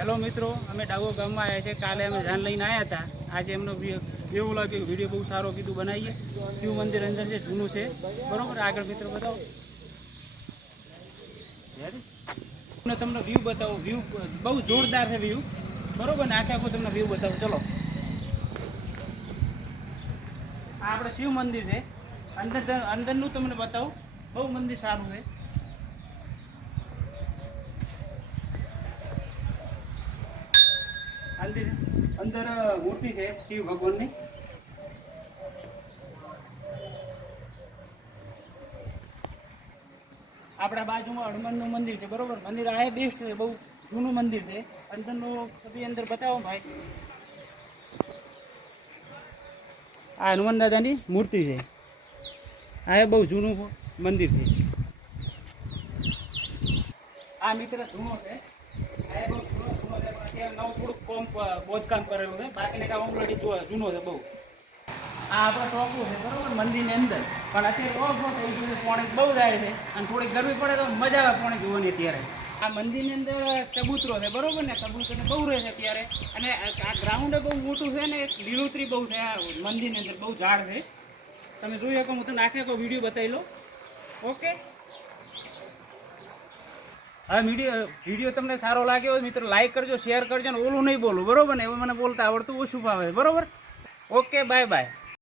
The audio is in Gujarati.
હેલો મિત્રો, અમે ડાગો ગામમાં આવ્યા છે. કાલે અમે જાન લઈને આવ્યા હતા. આજે એમનો એવું લાગ્યું વિડીયો બહુ સારો કીધું બનાવીએ. શિવ મંદિર અંદર છે, જૂનું છે, બરોબર. આગળ મિત્રો બતાવો, તમને વ્યૂ બતાવો. વ્યૂ બહુ જોરદાર છે વ્યૂ, બરોબર ને. આખે આખું તમને વ્યૂ બતાવો. ચલો, આ આપણે શિવ મંદિર છે. અંદરનું તમને બતાવું. બહુ મંદિર સારું છે. અંદર મૂર્તિ છે શિવ ભગવાનની. આપણા બાજુમાં હનુમાનનું મંદિર છે, બરોબર. મંદિર આ બેસ્ટ છે, બહુ જૂનું મંદિર છે. અંદરનું તમે અંદર બતાવો ભાઈ. આ હનુમાન દાદાની મૂર્તિ છે. આ બહુ જૂનું મંદિર છે. આ મિત્ર જૂનો છે. આ બહુ જૂનો છે, પણ અત્યારે નવું થોડુંક બોધકામ કરેલું છે. બાકીને કામ ઓલરેડી જૂનો છે બહુ. આ આપણે ટોકું છે, બરોબર, મંદિરની અંદર. પણ અત્યારે ઓછો થઈ ગયું છે, પાણી બહુ જાય છે. અને થોડીક ગરમી પડે તો મજા આવે પાણી જોવાની. અત્યારે આ મંદિરની અંદર કબૂતરો છે, બરોબર ને. કબૂતરને બહુ રહે છે અત્યારે. અને આ ગ્રાઉન્ડ બહુ મોટું છે ને, લીલોતરી બહુ છે આ મંદિરની અંદર. બહુ ઝાડ છે, તમે જોઈ શકો. હું તમને આખે આખો વિડીયો બતાવી લો. ઓકે, હવે વિડીયો તમને સારો લાગ્યો હોય મિત્રો, લાઈક કરજો, શેર કરજો. ને ઓલું નહીં બોલું, બરોબર ને. એવું મને બોલતા આવડતું ઓછું ફાવે, બરોબર. Okay, bye bye.